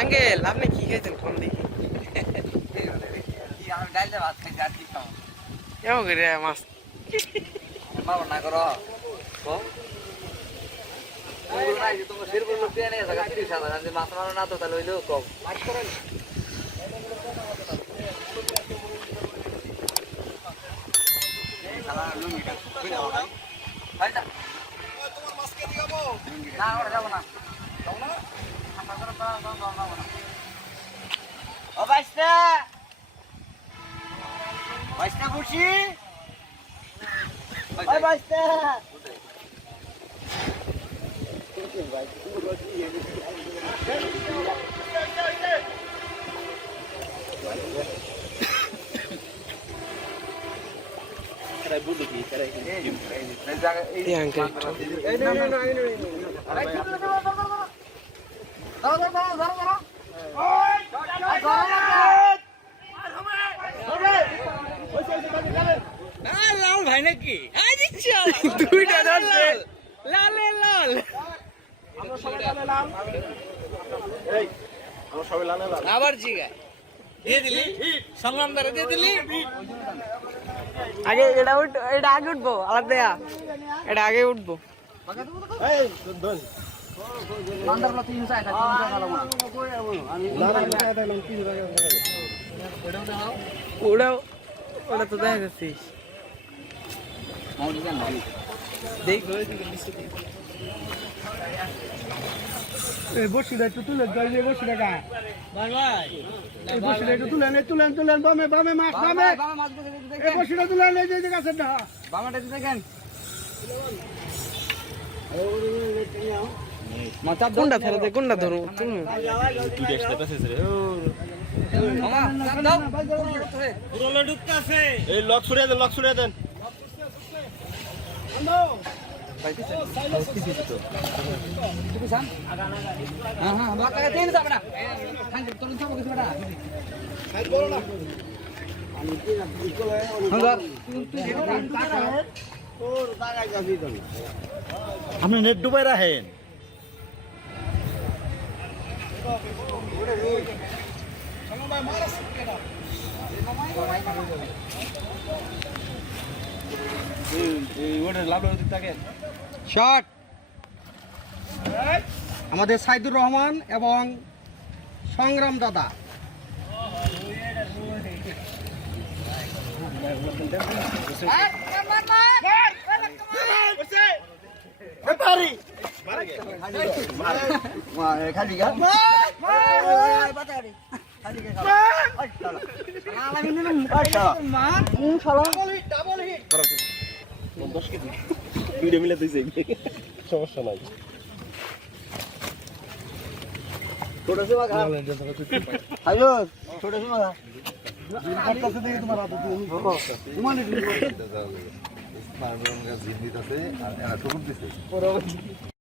uncle আপনি কি খেয়েছেন কোন দেখি আমি ডাইলে ভাত খাইছি আর কি খাও কেমন করে মাছ বাবা না করো তোমার শিরপুর লোক দিয়ে নিয়ে থাকা 30,000 যদি মাছ মারো না তো তাহলে হইলেও কম না ওরা যাবো না ও বাইশটা বাইশটা বুঝছি ওই বাইশটা এই আঙ্কেল লাল ভাই নাকি দুইটা ধরছে লালে লাল আবার জিগা দিয়ে দিলি সংগ্রাম দ্বারা দিয়ে দিলি আগে এটা আগে উঠবো আলাদা দেয়া এটা আগে উঠবো ওটা ওটা তো দেখা যাচ্ছিস বসিটা একটু তুলে বসিটা গা এই বসিটা একটু তুলেন তুলেন তুলেন বামে বামে মাছ বামে এই বসিটা তুলেন এই যে গাছের ডা বামাটা দিতে কেন কোনটা ধরো কোনটা ধরো তুমি এই লক ছুড়ে দেন লক ছুড়ে দেন আপনি নেট ডুবাই রাখেন শট আমাদের সাইদুর রহমান এবং সংগ্রাম দাদা সমস্যা নাই জিন্দিত আছে আর এরা ঠকুর দিছে